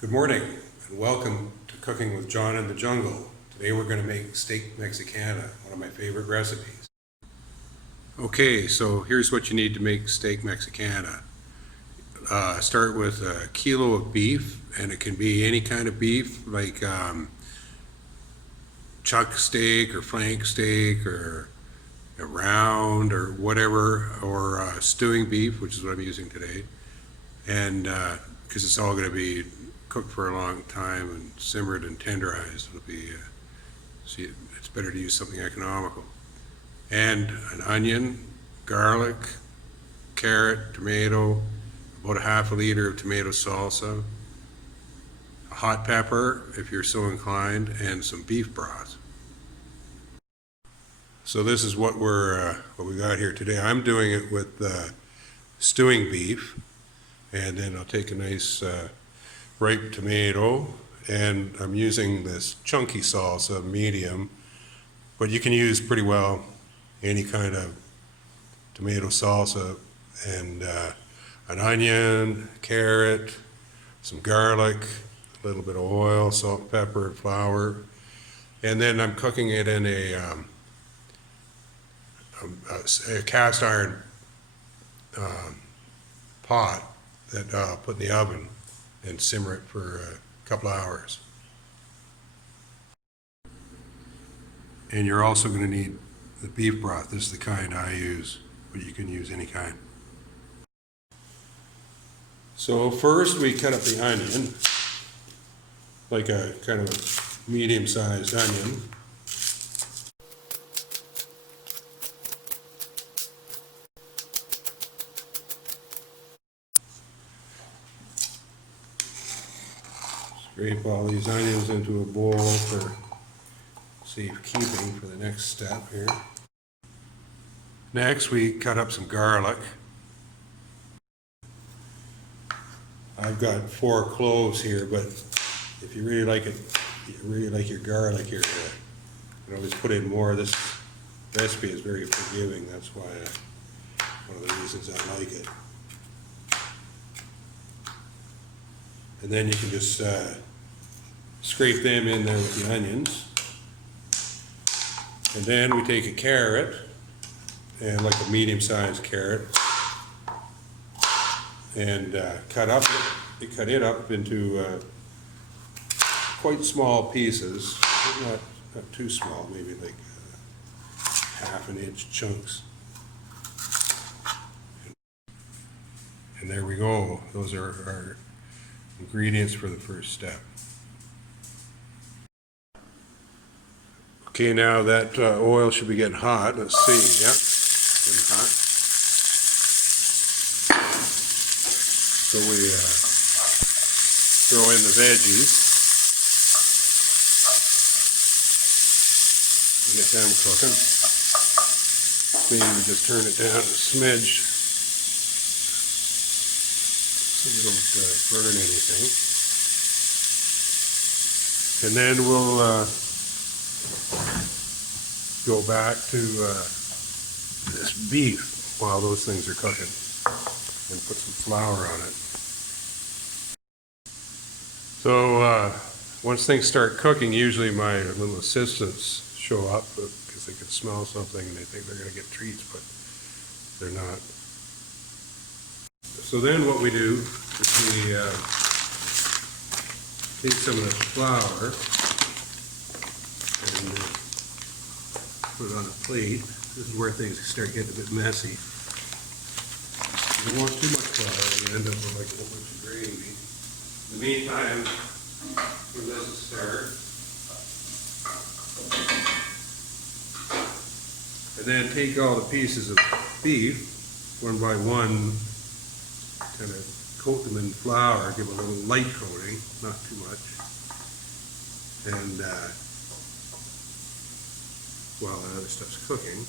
Good morning and welcome to Cooking with John in the Jungle. Today we're going to make steak Mexicana, one of my favorite recipes. Okay, so here's what you need to make steak Mexicana. Start with a kilo of beef, and it can be any kind of beef like chuck steak or flank steak or a round or whatever, or stewing beef, which is what I'm using today. And because it's all going to be cooked for a long time and simmered and tenderized, it'll be see, it's better to use something economical. And an onion, garlic, carrot, tomato, about a half a liter of tomato salsa, a hot pepper if you're so inclined, and some beef broth. So this is what we got here today. I'm doing it with stewing beef, and then I'll take a nice ripe tomato, and I'm using this chunky salsa, medium, but you can use pretty well any kind of tomato salsa, and an onion, carrot, some garlic, a little bit of oil, salt, pepper, and flour, and then I'm cooking it in a cast iron pot that I'll put in the oven and simmer it for a couple of hours. And you're also going to need the beef broth. This is the kind I use, but you can use any kind. So first we cut up the onion, like a kind of a medium-sized onion. Scrape all these onions into a bowl for safekeeping for the next step here. Next, we cut up some garlic. I've got 4 cloves here, but if you really like it, you really like your garlic, you can always put in more. This recipe is very forgiving. That's why one of the reasons I like it. And then you can just scrape them in there with the onions. And then we take a carrot, and like a medium-sized carrot, and cut it up into quite small pieces, but not too small, maybe like half an inch chunks. And there we go. Those are our ingredients for the first step. Okay, now that oil should be getting hot. Let's see. Yep, pretty hot. So we throw in the veggies. Get them cooking. Maybe we just turn it down a smidge so we don't burn anything. And then we'll go back to this beef while those things are cooking, and put some flour on it. So once things start cooking, usually my little assistants show up because they can smell something and they think they're going to get treats, but they're not. So then what we do is we take some of this flour and put it on a plate. This is where things start getting a bit messy. You don't want too much flour, you end up with like a whole bunch of gravy. In the meantime, we let it start. And then take all the pieces of beef, one by one, kind of coat them in flour, give them a little light coating, not too much. And while the other stuff's cooking.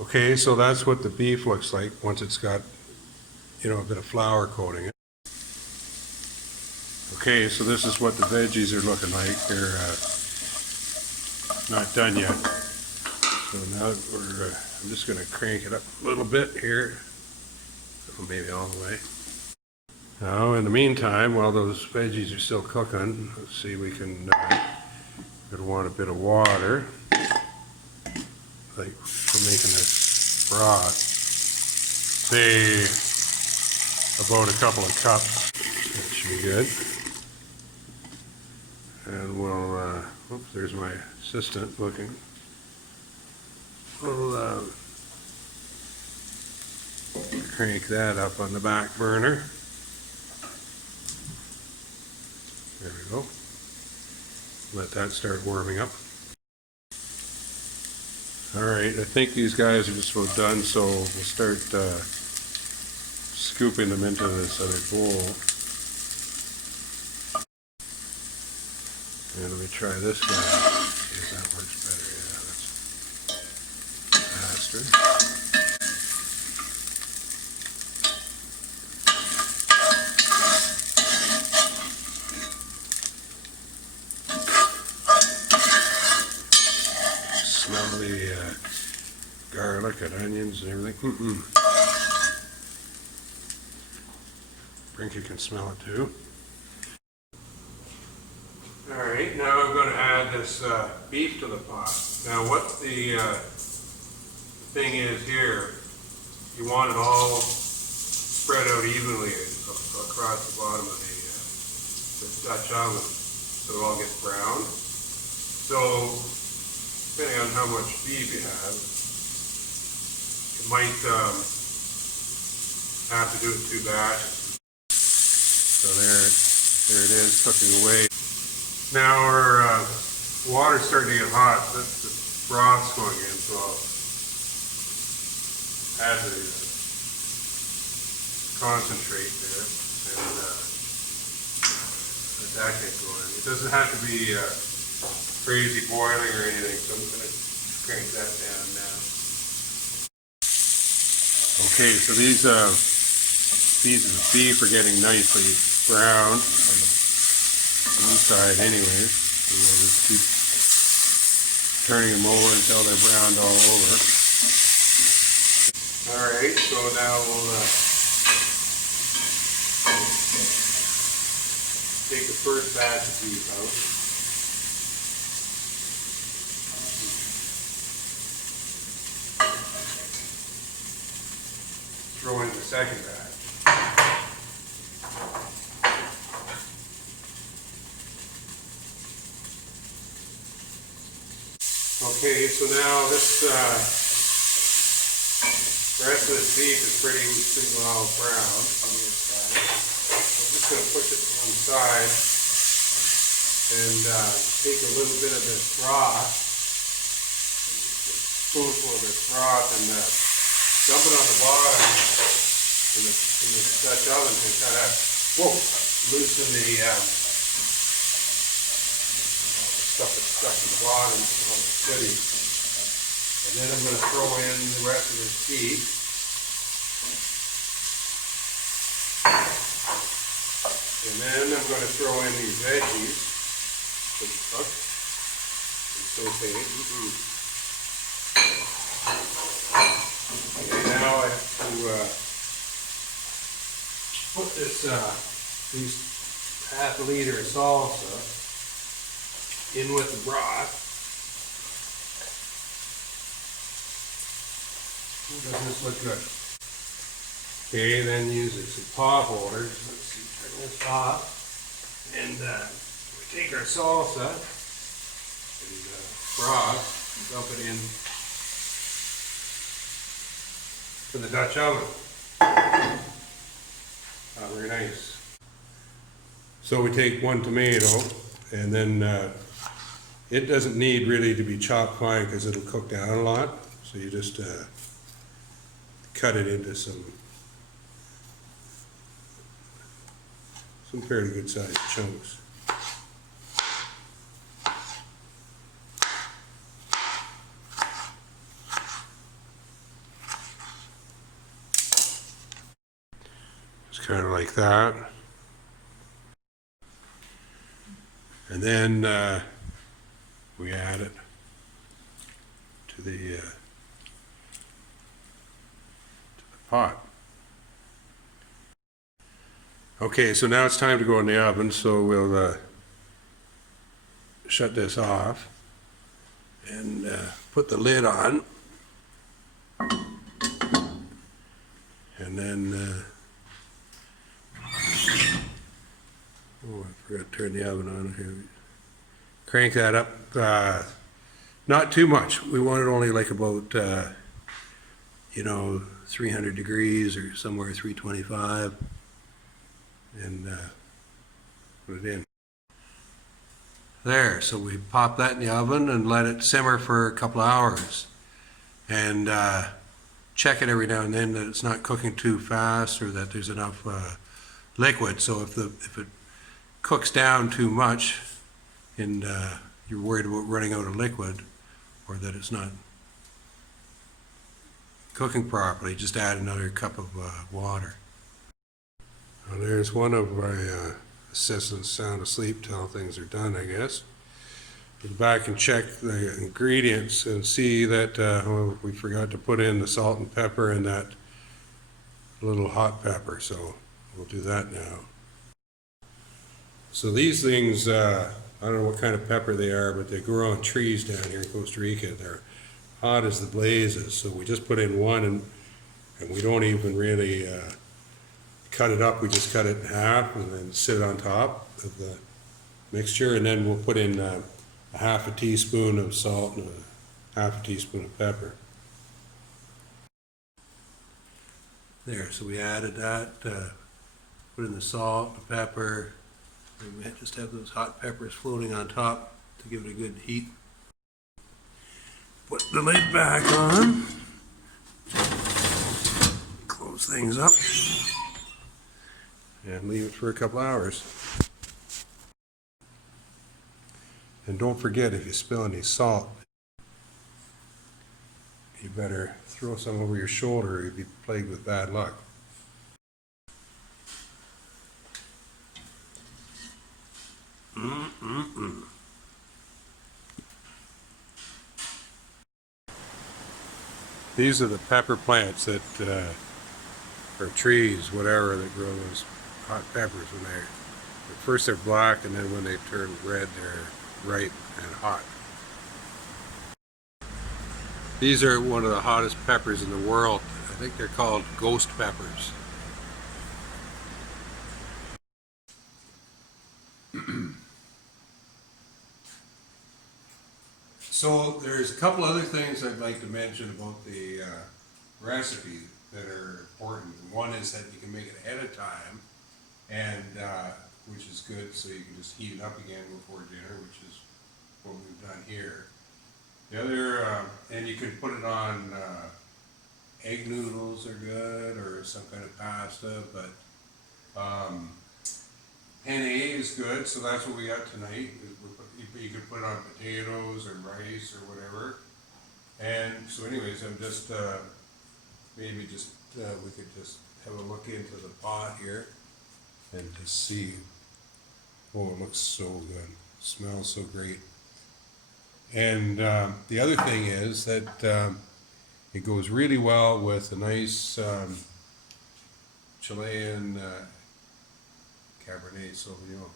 Okay, so that's what the beef looks like once it's got, a bit of flour coating it. Okay, so this is what the veggies are looking like. They're not done yet. So now I'm just going to crank it up a little bit here. maybe all the way. Now, in the meantime, while those veggies are still cooking, let's see, we can, gonna want a bit of water, like for making this broth. Say about a couple of cups. That should be good. And we'll, oops, there's my assistant looking. We'll crank that up on the back burner. There we go. Let that start warming up. All right, I think these guys are just about done, so we'll start scooping them into this other bowl. And let me try this guy. See if that works better. Yeah, that's faster. Smell the garlic and onions and everything. Brinky can smell it too. Alright, now I'm going to add this beef to the pot. Now what the thing is here, you want it all spread out evenly across the bottom of the Dutch oven so it all gets browned. So depending on how much beef you have, you might have to do it 2 batches. So there it is, cooking away. Now our water's starting to get hot. The broth's going in, so I'll add the concentrate there and let that get going. It doesn't have to be crazy boiling or anything, so I'm going to crank that down now. Okay, so these pieces of beef are getting nicely browned on the inside anyways. So we'll just keep turning them over until they're browned all over. Alright, so now we'll take the first batch of beef out. Throw in the second batch. Okay, so now this rest of this beef is pretty well browned on the inside. So I'm just going to push it to one side and take a little bit of this broth, a spoonful of this broth, and dump it on the bottom in the Dutch oven to kind of loosen the stuff that's stuck in the bottom, all the goodies. And then I'm going to throw in the rest of this beef. And then I'm going to throw in these veggies to cook and saute. Okay, now I have to put this these half a liter of salsa in with the broth. Doesn't this look good? Okay, then use some pot holders. Let's see, turn this off. And we take our salsa and broth and dump it in to the Dutch oven. Very nice. So we take 1 tomato, and then it doesn't need really to be chopped fine because it'll cook down a lot. So you just cut it into some fairly good sized chunks. Just kind of like that. And then we add it to the pot. Okay, so now it's time to go in the oven, so we'll shut this off and put the lid on. And then, oh, I forgot to turn the oven on here. Crank that up, not too much. We want it only like about, 300 degrees or somewhere 325. And put it in. There, so we pop that in the oven and let it simmer for a couple of hours. And check it every now and then that it's not cooking too fast or that there's enough liquid. So if it cooks down too much and you're worried about running out of liquid or that it's not cooking properly, just add another cup of water. Well, there's one of my assistants sound asleep till things are done, I guess. Go back and check the ingredients and see that we forgot to put in the salt and pepper and that little hot pepper, so we'll do that now. So these things, I don't know what kind of pepper they are, but they grow on trees down here in Costa Rica. They're hot as the blazes, so we just put in one and we don't even really cut it up. We just cut it in half and then sit it on top of the mixture, and then we'll put in a half a teaspoon of salt and a half a teaspoon of pepper. There, so we added that, put in the salt, the pepper, and we just have those hot peppers floating on top to give it a good heat. Put the lid back on, close things up, and leave it for a couple hours. And don't forget, if you spill any salt, you better throw some over your shoulder or you'll be plagued with bad luck. These are the pepper plants that, or trees, whatever, that grow those hot peppers when first they're black and then when they turn red, they're ripe and hot. These are one of the hottest peppers in the world. I think they're called ghost peppers. So there's a couple other things I'd like to mention about the recipe that are important. One is that you can make it ahead of time, and which is good, so you can just heat it up again before dinner, which is what we've done here. The other, and you can put it on egg noodles are good, or some kind of pasta, but penne is good, so that's what we got tonight. You could put it on potatoes or rice or whatever. And so anyways, I'm just, maybe just, we could just have a look into the pot here and just see. Oh, it looks so good. It smells so great. And the other thing is that it goes really well with a nice Chilean Cabernet Sauvignon.